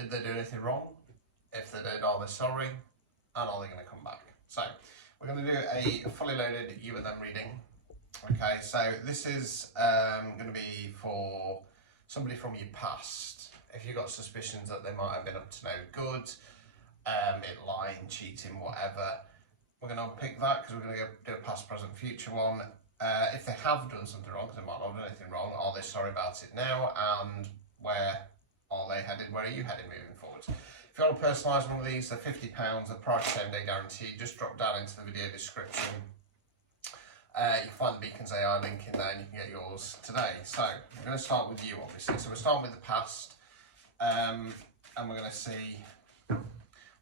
Did they do anything wrong? If they did, are they sorry? And are they going to come back? So we're going to do a fully loaded you and them reading. Okay, so this is going to be for somebody from your past. If you've got suspicions that they might have been up to no good, lying, cheating, whatever, we're going to unpick that because we're going to do a past, present, future one. If they have done something wrong, because they might not have done anything wrong, are they sorry about it now? And where are they headed? Where are you headed moving forward? If you want to personalise one of these, they're £50, the price same day guaranteed. Just drop down into the video description. You can find the Beacons AI link in there and you can get yours today. So we're going to start with you, obviously. So we're starting with the past, and we're going to see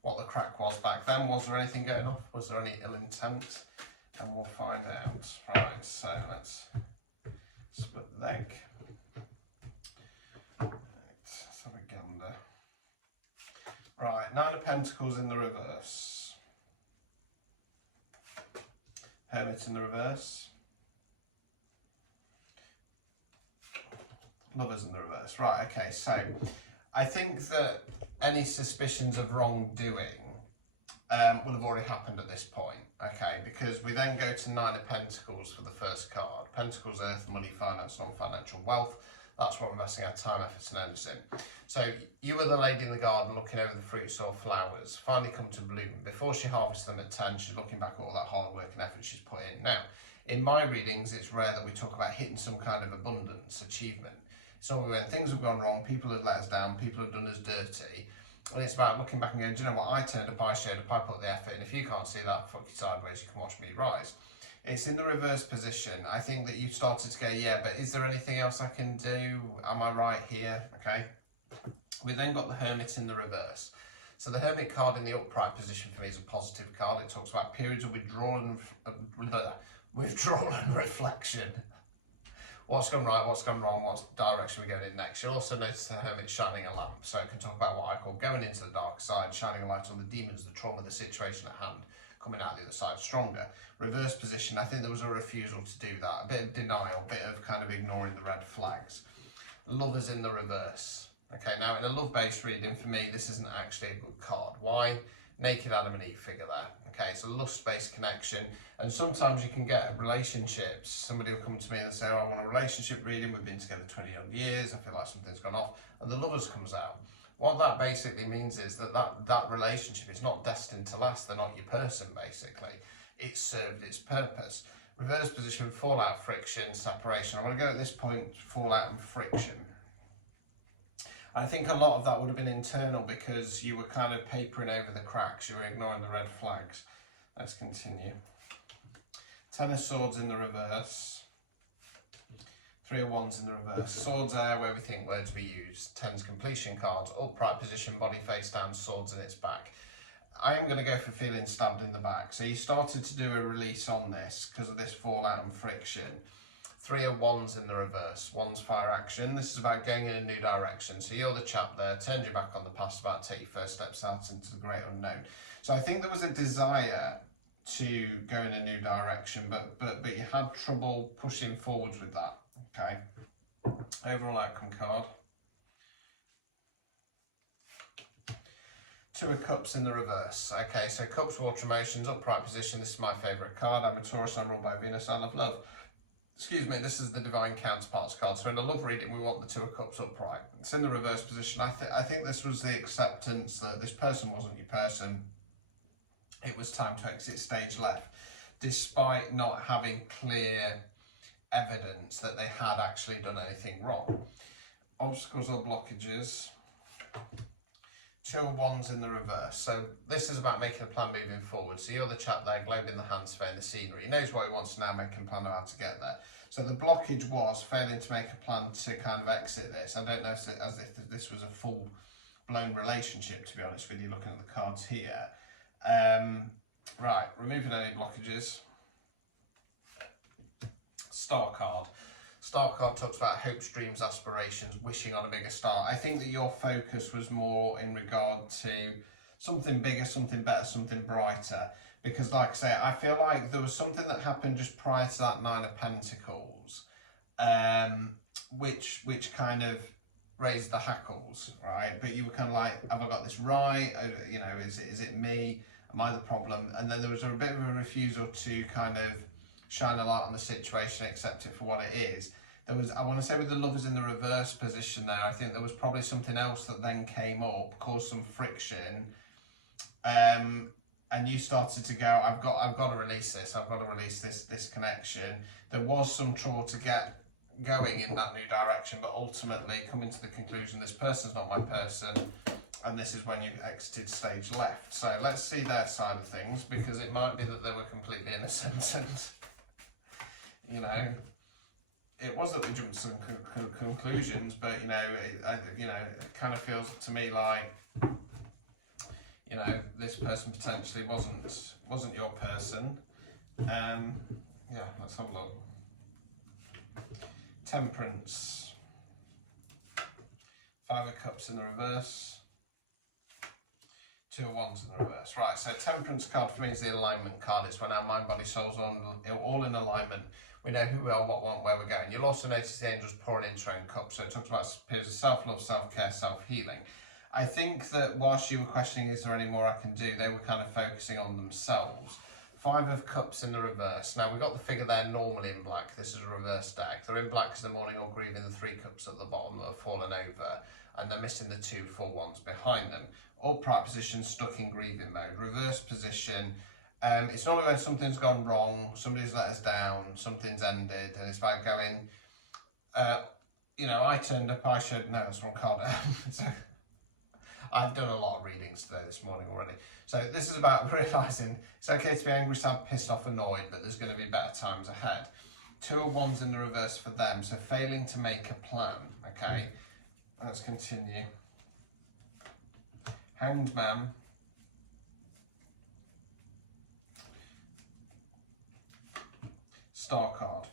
what the crack was back then. Was there anything going off? Was there any ill intent? And we'll find out. Right, so let's split the deck. Right, let's have a gander. Right, Nine of Pentacles in the reverse. Hermit in the reverse. Lovers in the reverse. Right, okay, so I think that any suspicions of wrongdoing will have already happened at this point, okay, because we then go to Nine of Pentacles for the first card. Pentacles, earth, money, finance, non-financial wealth. That's what we're investing our time, efforts and energy in. So you were the lady in the garden looking over the fruits or flowers, finally come to bloom. Before she harvests them at 10, she's looking back at all that hard work and effort she's put in. Now, in my readings, it's rare that we talk about hitting some kind of abundance, achievement. It's normally when things have gone wrong, people have let us down, people have done us dirty. And it's about looking back and going, do you know what, I turned up, I showed up, I put the effort in. If you can't see that, fuck you sideways, you can watch me rise. It's in the reverse position. I think that you started to go, yeah, but is there anything else I can do? Am I right here? Okay. We then got the Hermit in the reverse. So the Hermit card in the upright position for me is a positive card. It talks about periods of withdrawal and reflection. What's gone right, what's gone wrong, what direction we're going in next. You'll also notice the Hermit shining a lamp. So it can talk about what I call going into the dark side, shining a light on the demons, the trauma, the situation at hand, coming out the other side stronger. Reverse position, I think there was a refusal to do that. A bit of denial, a bit of kind of ignoring the red flags. Lovers in the reverse. Okay, now in a love-based reading, for me, this isn't actually a good card. Why? Naked Adam and Eve figure there. Okay, it's a lust-based connection. And sometimes you can get relationships. Somebody will come to me and say, oh, I want a relationship reading. We've been together 20 odd years. I feel like something's gone off. And the lovers comes out. What that basically means is that relationship is not destined to last. They're not your person, basically. It's served its purpose. Reverse position, fallout, friction, separation. I want to go at this point, fallout and friction. I think a lot of that would have been internal because you were kind of papering over the cracks. You were ignoring the red flags. Let's continue. Ten of Swords in the reverse. Three of Wands in the reverse. Swords are where we think words we use. Ten's completion cards. Upright position, body face down, swords in its back. I am going to go for feeling stabbed in the back. So you started to do a release on this because of this fallout and friction. Three of Wands in the reverse. Wands fire action. This is about going in a new direction. So you're the chap there, turned your back on the past, about to take your first steps out into the great unknown. So I think there was a desire to go in a new direction, but you had trouble pushing forwards with that. Okay. Overall outcome card. Two of Cups in the reverse. Okay, so Cups, water emotions, upright position. This is my favourite card. I'm a Taurus, I'm ruled by Venus, I love love. Excuse me, this is the Divine Counterparts card. So in a love reading, we want the Two of Cups upright. It's in the reverse position. I think this was the acceptance that this person wasn't your person. It was time to exit stage left, despite not having clear evidence that they had actually done anything wrong. Obstacles or blockages. Two of Wands in the reverse. So this is about making a plan moving forward. So you're the chap there, globe in the hand, surveying the scenery. He knows what he wants now, making a plan of how to get there. So the blockage was failing to make a plan to kind of exit this. I don't know if this was a full-blown relationship, to be honest with you, looking at the cards here. Right, removing any blockages. Star card. Star card talks about hopes, dreams, aspirations, wishing on a bigger star. I think that your focus was more in regard to something bigger, something better, something brighter. Because like I say, I feel like there was something that happened just prior to that Nine of Pentacles, which kind of raised the hackles, right? But you were kind of like, have I got this right? You know, is it me? Am I the problem? And then there was a bit of a refusal to kind of shine a light on the situation, accept it for what it is. There was, I want to say, with the lovers in the reverse position there, I think there was probably something else that then came up, caused some friction, and you started to go, I've got to release this. I've got to release this connection. There was some trouble to get going in that new direction, but ultimately coming to the conclusion, this person's not my person, and this is when you exited stage left. So let's see their side of things, because it might be that they were completely innocent and, you know, it was that they jumped to some conclusions, but, you know, it kind of feels to me like, you know, this person potentially wasn't your person. Yeah, let's have a look. Temperance. 5 of Cups in the reverse. 2 of Wands in the reverse. Right, so Temperance card for me is the alignment card. It's when our mind, body, souls are all in alignment. We know who we are, what we want, where we're going. You'll also notice the angels pouring into your own cup. So it talks about periods of self-love, self-care, self-healing. I think that whilst you were questioning, is there any more I can do, they were kind of focusing on themselves. 5 of Cups in the reverse. Now, we've got the figure there normally in black. This is a reverse deck. They're in black because they're mourning or grieving the 3 cups at the bottom that have fallen over, and they're missing the 2 full ones behind them. Upright position, stuck in grieving mode. Reverse position, it's normally when something's gone wrong, somebody's let us down, something's ended, and it's about going, you know, I turned up, I should, no, that's wrong card. So, I've done a lot of readings today, this morning already. So this is about realising it's okay to be angry, sad, pissed off, annoyed, but there's going to be better times ahead. 2 of Wands in the reverse for them, so failing to make a plan, okay? Let's continue. Hanged Man. Star card.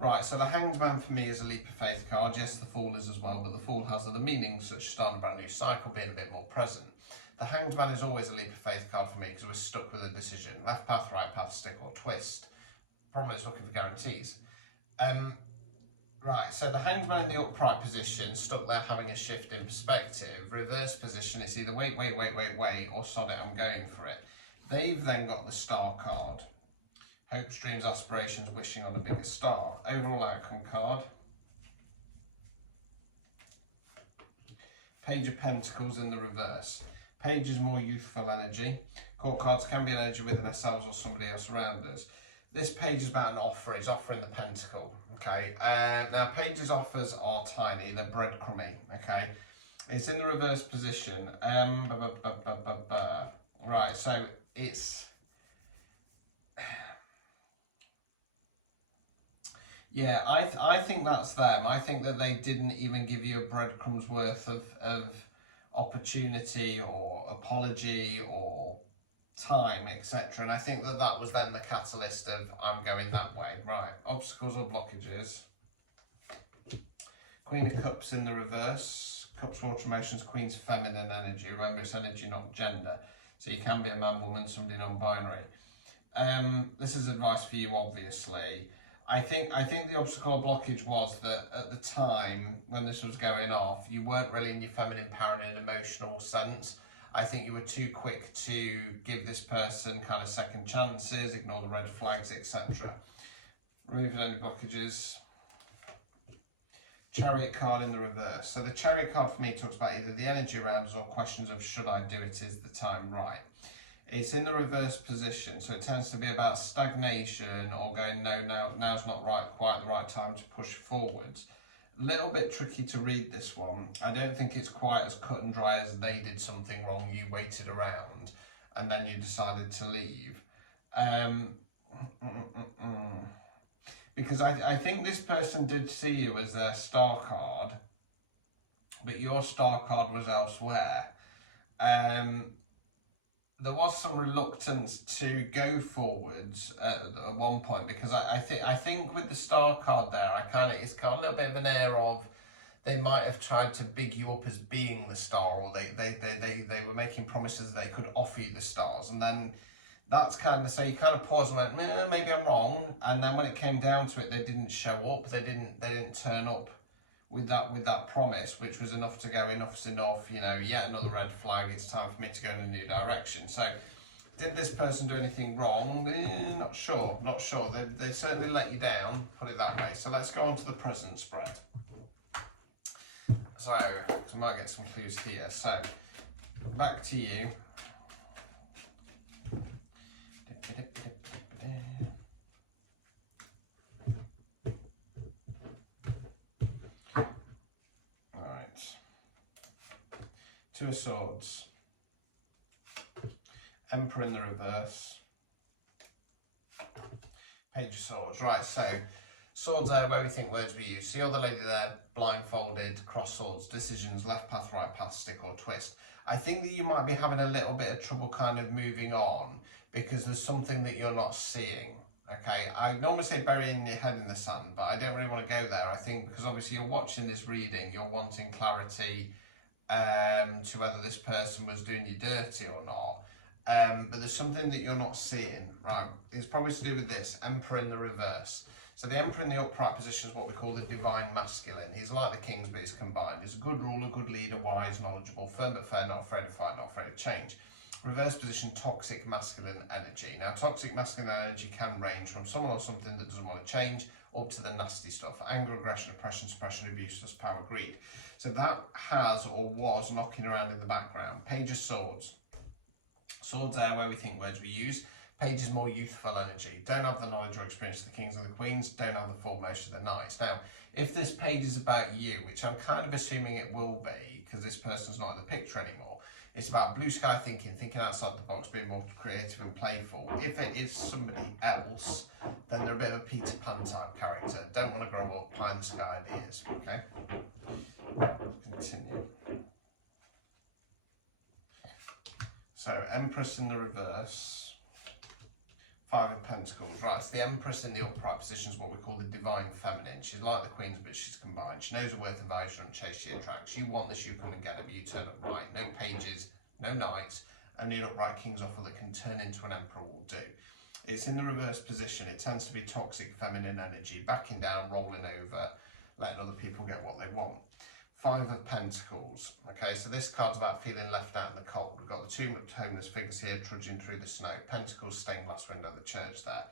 Right, so the Hanged Man for me is a leap of faith card. Yes, the Fool is as well, but the Fool has other meanings, such as starting a brand new cycle, being a bit more present. The Hanged Man is always a leap of faith card for me because we're stuck with a decision. Left path, right path, stick or twist. Problem is looking for guarantees. Right, so the Hanged Man in the upright position, stuck there having a shift in perspective. Reverse position, it's either wait, or sod it, I'm going for it. They've then got the Star card. Hopes, dreams, aspirations, wishing on a bigger star. Overall outcome card. Page of Pentacles in the reverse. Page is more youthful energy. Court cards can be an energy within ourselves or somebody else around us. This page is about an offer. He's offering the pentacle. Okay. Now, Page's offers are tiny. They're breadcrumby. Okay. It's in the reverse position. Right. So it's. Yeah, I think that's them. I think that they didn't even give you a breadcrumb's worth of opportunity or apology or time, etc. And I think that that was then the catalyst of I'm going that way. Right, obstacles or blockages. Queen of Cups in the reverse. Cups, water, emotions, Queen's feminine energy. Remember, it's energy, not gender. So you can be a man, woman, somebody non-binary. This is advice for you, obviously. I think the obstacle or blockage was that at the time when this was going off, you weren't really in your feminine power in an emotional sense. I think you were too quick to give this person kind of second chances, ignore the red flags, etc. Removing any blockages. Chariot card in the reverse. So the Chariot card for me talks about either the energy around us or questions of should I do it, is the time right. It's in the reverse position, so it tends to be about stagnation or going, no, now's not quite the right time to push forwards. A little bit tricky to read this one. I don't think it's quite as cut and dry as they did something wrong, you waited around, and then you decided to leave. Because I think this person did see you as their star card, but your star card was elsewhere. There was some reluctance to go forwards at one point because I think with the star card there, it's got a little bit of an air of they might have tried to big you up as being the star, or they were making promises they could offer you the stars, and then that's kind of, so you kind of paused and went, maybe I'm wrong, and then when it came down to it, they didn't show up, they didn't turn up with that promise, which was enough to go, enough's enough, you know, yet another red flag, it's time for me to go in a new direction. So did this person do anything wrong? Not sure. They certainly let you down, put it that way. So let's go on to the present spread. So, I might get some clues here. So, back to you. Alright. Two of Swords. Emperor in the reverse. Page of Swords. Right, so swords there where we think words we use. See the other lady there, blindfolded, cross swords, decisions, left path, right path, stick or twist. I think that you might be having a little bit of trouble kind of moving on because there's something that you're not seeing. Okay, I normally say burying your head in the sand, but I don't really want to go there. I think because obviously you're watching this reading, you're wanting clarity to whether this person was doing you dirty or not. But there's something that you're not seeing, right? It's probably to do with this, Emperor in the reverse. So the Emperor in the upright position is what we call the divine masculine. He's like the kings, but he's combined. He's a good ruler, good leader, wise, knowledgeable, firm but fair, not afraid of fight, not afraid of change. Reverse position, toxic masculine energy. Now, toxic masculine energy can range from someone or something that doesn't want to change up to the nasty stuff. Anger, aggression, oppression, suppression, abuse, lust, power, greed. So that has or was knocking around in the background. Page of Swords. Swords there where we think words we use. Page is more youthful energy. Don't have the knowledge or experience of the kings and the queens. Don't have the full motion of the knights. Now, if this page is about you, which I'm kind of assuming it will be, because this person's not in the picture anymore, it's about blue sky thinking, thinking outside the box, being more creative and playful. If it is somebody else, then they're a bit of a Peter Pan type character. Don't want to grow up, pie in the sky ideas, okay? Continue. So, Empress in the reverse, Five of Pentacles. Right, so the Empress in the upright position is what we call the divine feminine. She's like the Queens, but she's combined. She knows her worth and value, she doesn't chase, she attracts. You want this, you come and get it, but you turn up right. No pages, no knights, only an upright king's offer that can turn into an emperor will do. It's in the reverse position. It tends to be toxic feminine energy, backing down, rolling over, letting other people get what they want. Five of Pentacles. Okay, so this card's about feeling left out in the cold. We've got the two homeless figures here trudging through the snow. Pentacles, stained glass window of the church there.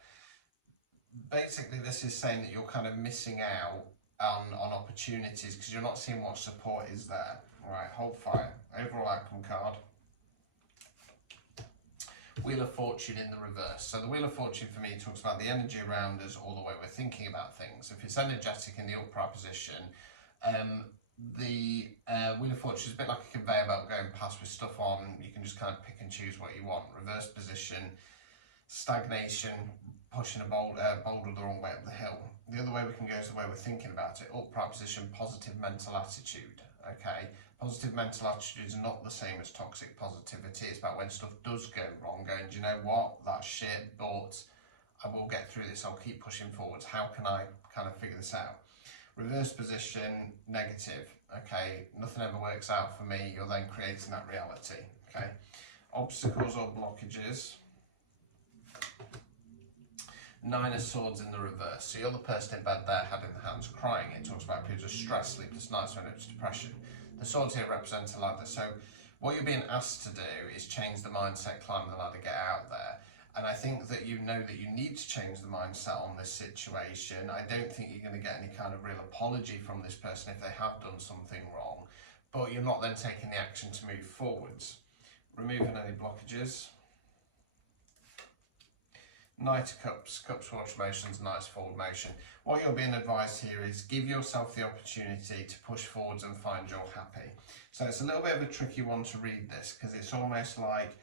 Basically, this is saying that you're kind of missing out on opportunities because you're not seeing what support is there. All right, hold fire. Overall outcome card. Wheel of Fortune in the reverse. So the Wheel of Fortune for me talks about the energy around us or the way we're thinking about things. If it's energetic in the upright position, the Wheel of Fortune is a bit like a conveyor belt going past with stuff on. You can just kind of pick and choose what you want. Reverse position, stagnation, pushing a boulder the wrong way up the hill. The other way we can go is the way we're thinking about it. Upright position, positive mental attitude. Okay, positive mental attitude is not the same as toxic positivity. It's about when stuff does go wrong, going, do you know what, that's shit, but I will get through this, I'll keep pushing forwards. How can I kind of figure this out? Reverse position, negative. Okay, nothing ever works out for me. You're then creating that reality. Okay, obstacles or blockages. Nine of Swords in the reverse. So you're the person in bed there, head in the hands, crying. It talks about periods of stress, sleepless nights, when it's depression. The swords here represent a ladder. So what you're being asked to do is change the mindset, climb the ladder, get out there. And I think that you know that you need to change the mindset on this situation. I don't think you're going to get any kind of real apology from this person if they have done something wrong, but you're not then taking the action to move forwards. Removing any blockages. Knight of Cups, Cups forward motions, Knights forward motion. What you're being advised here is give yourself the opportunity to push forwards and find you're happy. So it's a little bit of a tricky one to read this because it's almost like,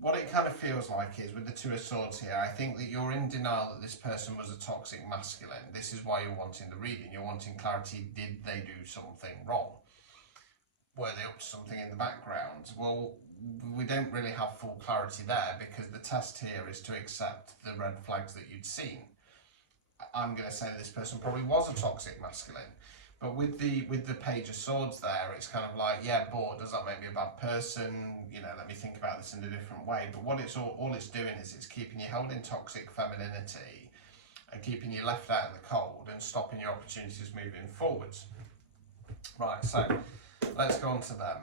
what it kind of feels like is with the Two of Swords here, I think that you're in denial that this person was a toxic masculine. This is why you're wanting the reading. You're wanting clarity. Did they do something wrong? Were they up to something in the background? Well, we don't really have full clarity there because the test here is to accept the red flags that you'd seen. I'm going to say this person probably was a toxic masculine. But with the Page of Swords there, it's kind of like, yeah, but does that make me a bad person? You know, let me think about this in a different way. But what it's all it's doing is it's keeping you held in toxic femininity and keeping you left out in the cold and stopping your opportunities moving forwards. Right, so let's go on to them.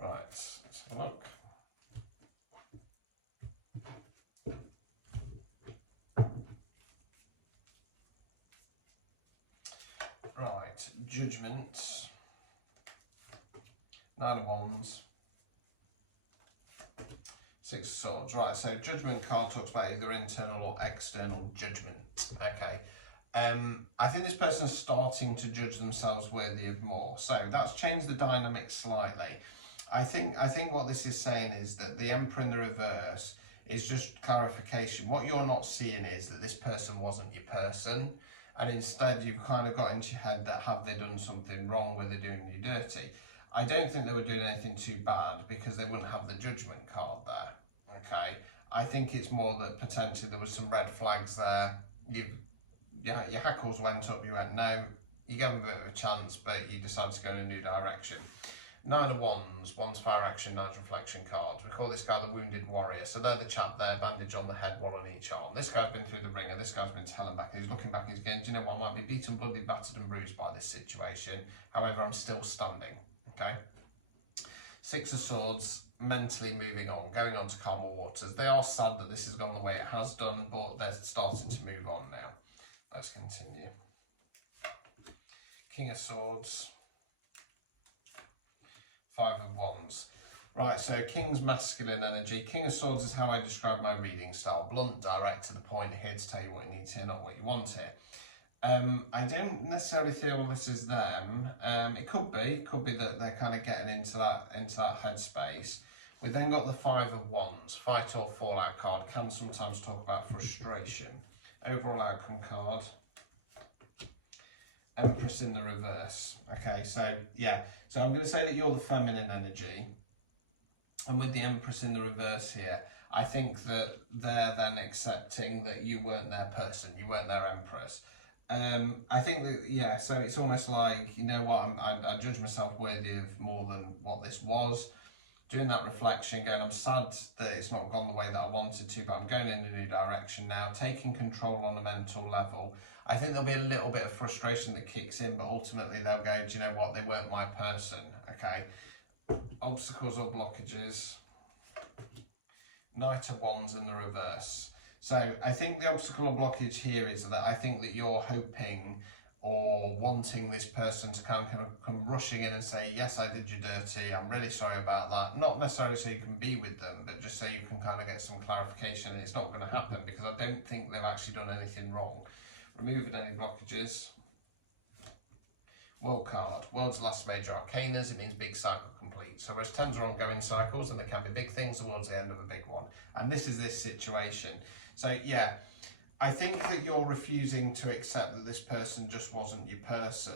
Right, let's have a look. Right, Judgment, 9 of Wands, 6 of Swords. Right, so Judgment card talks about either internal or external judgment. Okay. I think this person's starting to judge themselves worthy of more. So that's changed the dynamic slightly. I think what this is saying is that the Emperor in the reverse is just clarification. What you're not seeing is that this person wasn't your person, and instead you've kind of got into your head that have they done something wrong, were they doing you dirty? I don't think they were doing anything too bad because they wouldn't have the Judgment card there. Okay, I think it's more that potentially there was some red flags there. Your hackles went up, you went no, you gave them a bit of a chance, but you decided to go in a new direction. 9 of Wands, Wands fire action, 9 reflection cards. We call this guy the Wounded Warrior. So they're the chap there, bandage on the head, one on each arm. This guy's been through the ringer, this guy's been telling back, he's looking back, he's going, do you know what, I might be beaten, bloody, battered and bruised by this situation. However, I'm still standing, okay? 6 of Swords, mentally moving on, going on to calmer waters. They are sad that this has gone the way it has done, but they're starting to move on now. Let's continue. King of Swords, 5 of Wands. Right, so King's masculine energy. King of Swords is how I describe my reading style. Blunt, direct, to the point, here to tell you what you need to hear, not what you want to hear. I don't necessarily feel this is them. It could be that they're kind of getting into that headspace. We've then got the 5 of Wands. Fight or fallout card can sometimes talk about frustration. Overall outcome card. Empress in the reverse. Okay, so yeah. So I'm going to say that you're the feminine energy. And with the Empress in the reverse here, I think that they're then accepting that you weren't their person, you weren't their Empress. I think that, yeah, so it's almost like, you know what, I judge myself worthy of more than what this was. Doing that reflection, going, I'm sad that it's not gone the way that I wanted to, but I'm going in a new direction now, taking control on a mental level. I think there'll be a little bit of frustration that kicks in, but ultimately they'll go, do you know what, they weren't my person, okay? Obstacles or blockages. Knight of Wands in the reverse. So I think the obstacle or blockage here is that I think that you're hoping or wanting this person to kind of come rushing in and say, yes, I did you dirty, I'm really sorry about that. Not necessarily so you can be with them, but just so you can kind of get some clarification. And it's not going to happen because I don't think they've actually done anything wrong. Removing any blockages. World card. World's last major arcanas. It means big cycle complete. So whereas 10s are ongoing cycles and there can be big things, the world's the end of a big one. And this is this situation. So yeah, I think that you're refusing to accept that this person just wasn't your person,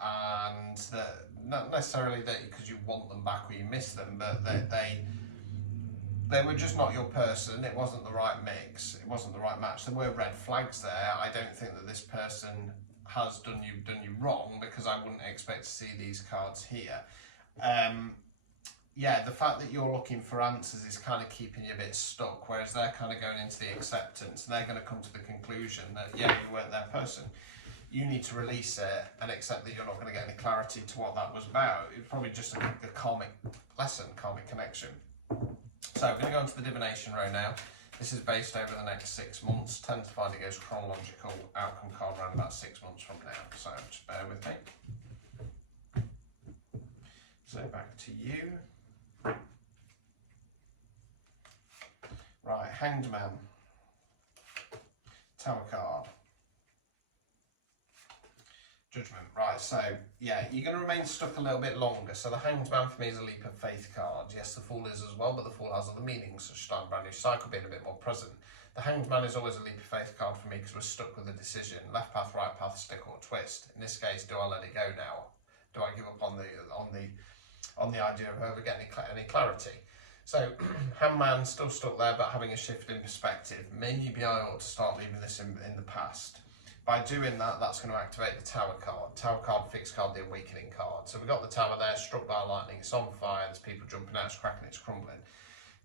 and that not necessarily that because you want them back or you miss them, but that they were just not your person. It wasn't the right mix. It wasn't the right match. There were red flags there. I don't think that this person has done you wrong, because I wouldn't expect to see these cards here. Yeah, the fact that you're looking for answers is kind of keeping you a bit stuck, whereas they're kind of going into the acceptance and they're going to come to the conclusion that, yeah, you weren't their person. You need to release it and accept that you're not going to get any clarity to what that was about. It's probably just a karmic lesson, karmic connection. So I'm going to go into the divination row now. This is based over the next 6 months. Tend to find it goes chronological outcome card around about 6 months from now. So just bear with me. So back to you. Right, Hanged Man. Tower card. Judgment. Right, so yeah, you're going to remain stuck a little bit longer. So the Hanged Man for me is a leap of faith card. Yes, the Fool is as well, but the Fool has other meanings, such as starting a brand new cycle, being a bit more present. The Hanged Man is always a leap of faith card for me because we're stuck with a decision. Left path, right path, stick or twist. In this case, do I let it go now? Do I give up on the idea of ever getting any clarity? So, Hangman still stuck there, but having a shift in perspective. Maybe I ought to start leaving this in the past. By doing that, that's going to activate the Tower card. Tower card, fixed card, the Awakening card. So we've got the Tower there, struck by lightning, it's on fire, there's people jumping out, it's cracking, it's crumbling.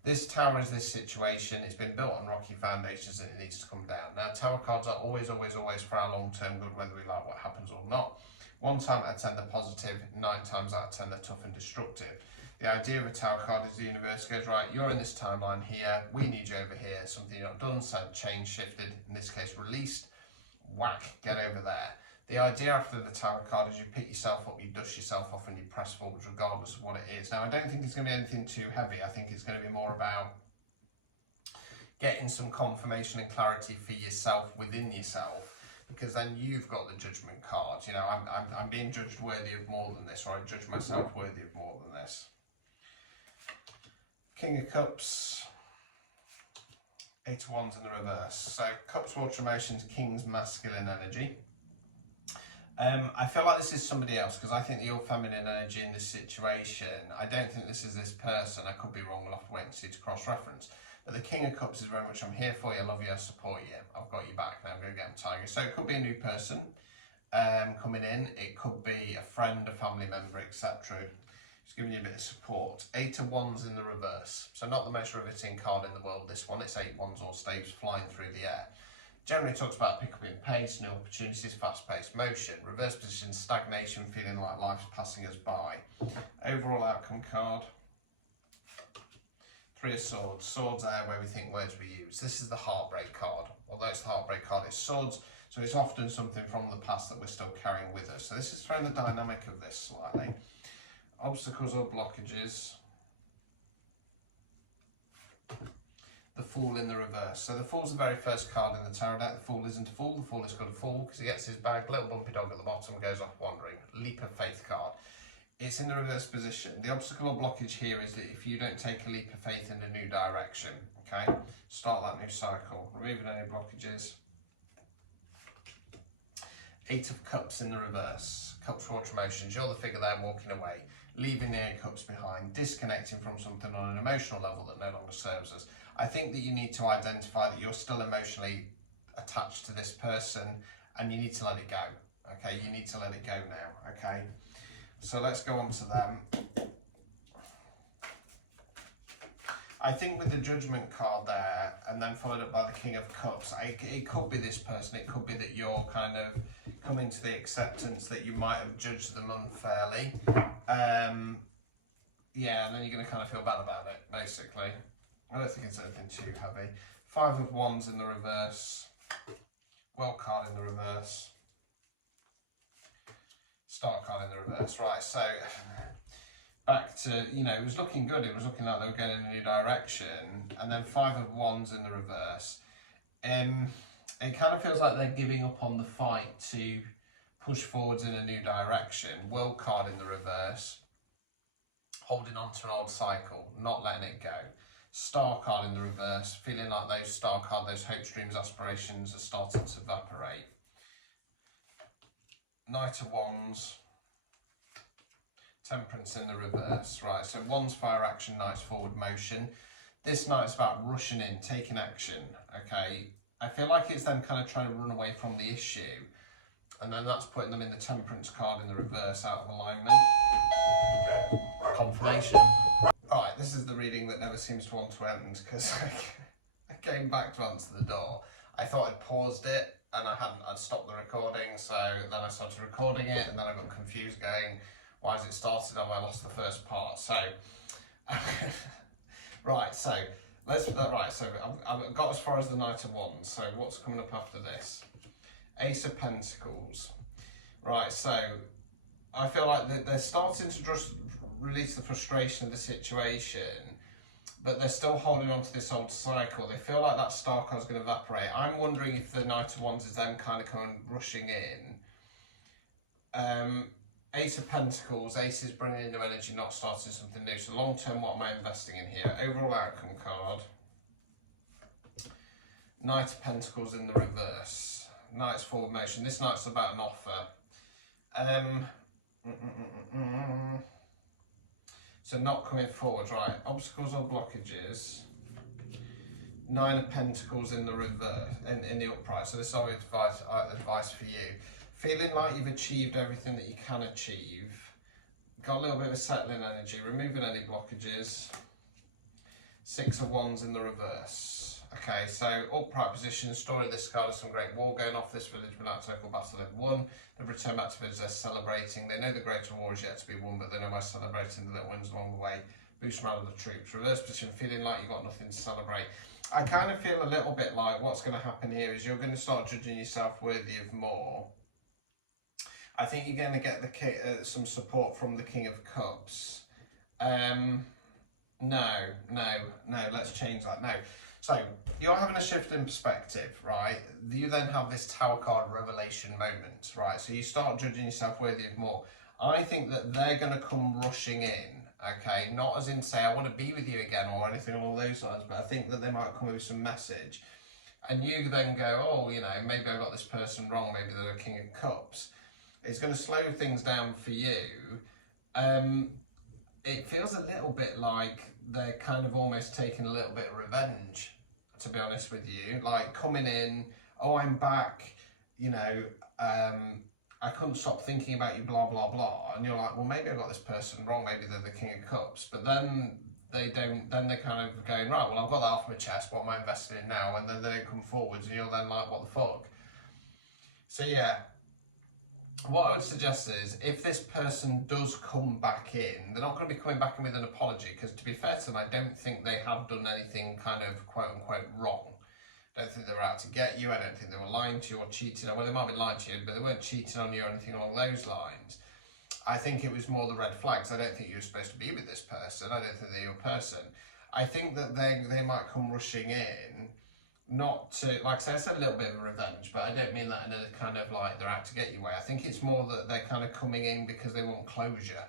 This tower is this situation. It's been built on rocky foundations and it needs to come down. Now, tower cards are always for our long-term good, whether we like what happens or not. 1 time out of 10 they're positive, 9 times out of 10 they're tough and destructive. The idea of a tower card is the universe goes, right, you're in this timeline here, we need you over here, something you're not done, said, changed, shifted, in this case released, whack, get over there. The idea after the tower card is you pick yourself up, you dust yourself off and you press forwards regardless of what it is. Now I don't think it's going to be anything too heavy. I think it's going to be more about getting some confirmation and clarity for yourself within yourself, because then you've got the judgment card. You know, I'm being judged worthy of more than this, or I judge myself worthy of more than this. King of Cups, 8 of Wands in the reverse. So Cups, water emotions, King's masculine energy. I feel like this is somebody else, because I think the all feminine energy in this situation, I don't think this is this person. I could be wrong, we'll have to wait and see to cross-reference. But the King of Cups is very much, I'm here for you, I love you, I support you, I've got you back, now I'm going to get them tiger. So it could be a new person coming in, it could be a friend, a family member, etc. Just giving you a bit of support. 8 of Wands in the reverse. So not the most riveting card in the world, this one. It's 8 Wands or staves flying through the air. Generally talks about pick up in pace, new opportunities, fast-paced motion. Reverse position, stagnation, feeling like life's passing us by. Overall outcome card. 3 of Swords. Swords are where we think words we use. This is the heartbreak card. Although it's the heartbreak card, it's swords. So it's often something from the past that we're still carrying with us. So this is throwing the dynamic of this slightly. Obstacles or blockages. The Fool in the reverse. So the Fool's the very first card in the tarot deck. The Fool isn't a fool. The Fool is called a fool because he gets his bag, little bumpy dog at the bottom, goes off wandering. Leap of faith card. It's in the reverse position. The obstacle or blockage here is that if you don't take a leap of faith in a new direction, okay, start that new cycle. Removing any blockages. 8 of Cups in the reverse. Cups, water emotions. You're the figure there walking away, leaving the 8 Cups behind, disconnecting from something on an emotional level that no longer serves us. I think that you need to identify that you're still emotionally attached to this person and you need to let it go. Okay, you need to let it go now. Okay, so let's go on to them. I think with the Judgment card there and then followed up by the King of Cups, it could be this person. It could be that you're kind of coming to the acceptance that you might have judged them unfairly. Yeah, and then you're going to kind of feel bad about it, basically. I don't think it's anything too heavy. 5 of Wands in the reverse. Well card in the reverse. Star card in the reverse. Right, so back to, you know, it was looking good. It was looking like they were going in a new direction. And then 5 of Wands in the reverse. It kind of feels like they're giving up on the fight to push forwards in a new direction. World card in the reverse. Holding on to an old cycle, not letting it go. Star card in the reverse, feeling like those star card, those hopes, dreams, aspirations are starting to evaporate. Knight of Wands. Temperance in the reverse. Right, so Wands fire action, Knight's forward motion. This Knight's about rushing in, taking action, okay? I feel like it's them kind of trying to run away from the issue. And then that's putting them in the Temperance card in the reverse out of alignment. Confirmation. Alright, this is the reading that never seems to want to end because I came back to answer the door. I thought I'd paused it and I'd stopped the recording, so then I started recording it and then I got confused going, why has it started? Have I lost the first part? So, right, so I've got as far as the Knight of Wands, so what's coming up after this? Ace of Pentacles. Right, so I feel like they're starting to just release the frustration of the situation, but they're still holding on to this old cycle. They feel like that star card is going to evaporate. I'm wondering if the Knight of Wands is them kind of coming rushing in. Ace of Pentacles, Ace is bringing in new energy, not starting something new. So long term, what am I investing in here? Overall outcome card. Knight of Pentacles in the reverse. Knight's forward motion. This Knight's about an offer. So not coming forward, right? Obstacles or blockages. 9 of Pentacles in the reverse, in the upright. So this is our advice for you. Feeling like you've achieved everything that you can achieve. Got a little bit of a settling energy, removing any blockages. Six of Wands in the reverse. Okay, so upright position, story of this card is some great war going off. This village without total battle they've won. They've returned back to village, they're celebrating. They know the greater war is yet to be won, but they know by celebrating the little wins along the way. Boost morale of the troops. Reverse position, feeling like you've got nothing to celebrate. I kind of feel a little bit like what's going to happen here is you're going to start judging yourself worthy of more. I think you're going to get the some support from the King of Cups. No, let's change that. No. So, you're having a shift in perspective, right? You then have this Tower card revelation moment, right? So you start judging yourself worthy of more. I think that they're going to come rushing in, okay? Not as in say, I want to be with you again or anything along those lines, but I think that they might come with some message. And you then go, oh, you know, maybe I got this person wrong, maybe they're the King of Cups. It's going to slow things down for you. It feels a little bit like they're kind of almost taking a little bit of revenge, to be honest with you. Like coming in, oh, I'm back, you know, I couldn't stop thinking about you, blah, blah, blah. And you're like, well, maybe I got this person wrong, maybe they're the King of Cups. But then they don't, then they're kind of going, right, well, I've got that off my chest, what am I investing in now? And then they don't come forwards and you're then like, what the fuck? So yeah. What I would suggest is, if this person does come back in, they're not going to be coming back in with an apology, because to be fair to them, I don't think they have done anything kind of quote-unquote wrong. I don't think they were out to get you, I don't think they were lying to you or cheating. Well, they might be lying to you, but they weren't cheating on you or anything along those lines. I think it was more the red flags. I don't think you were supposed to be with this person. I don't think they're your person. I think that they might come rushing in, not to, like I said, a little bit of a revenge, but I don't mean that in a kind of like they're out to get you way. I think it's more that they're kind of coming in because they want closure,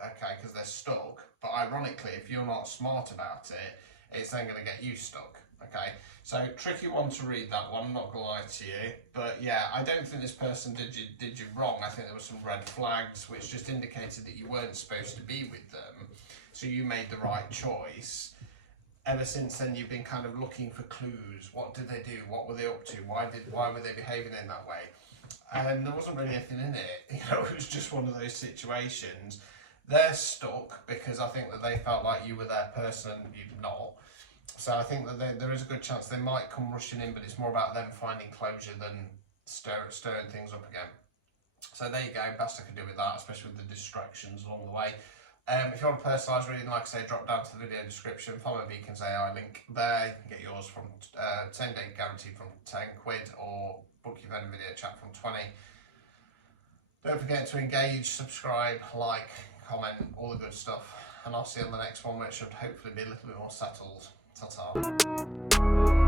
okay, because they're stuck. But ironically, if you're not smart about it, it's then going to get you stuck, okay? So, tricky one to read, that one, I'm not going to lie to you. But yeah, I don't think this person did you wrong. I think there were some red flags which just indicated that you weren't supposed to be with them. So you made the right choice. Ever since then, you've been kind of looking for clues. What did they do? What were they up to? Why were they behaving in that way? And there wasn't really anything in it. You know, it was just one of those situations. They're stuck because I think that they felt like you were their person, you're not. So I think that there is a good chance they might come rushing in, but it's more about them finding closure than stirring things up again. So there you go. Best I can do with that, especially with the distractions along the way. If you want a personalised reading, like I say, drop down to the video description, follow Beacons AI link there. You can get yours from 10 day guaranteed from £10 or book your own video chat from 20. Don't forget to engage, subscribe, like, comment, all the good stuff. And I'll see you on the next one, which should hopefully be a little bit more settled. Ta-ta.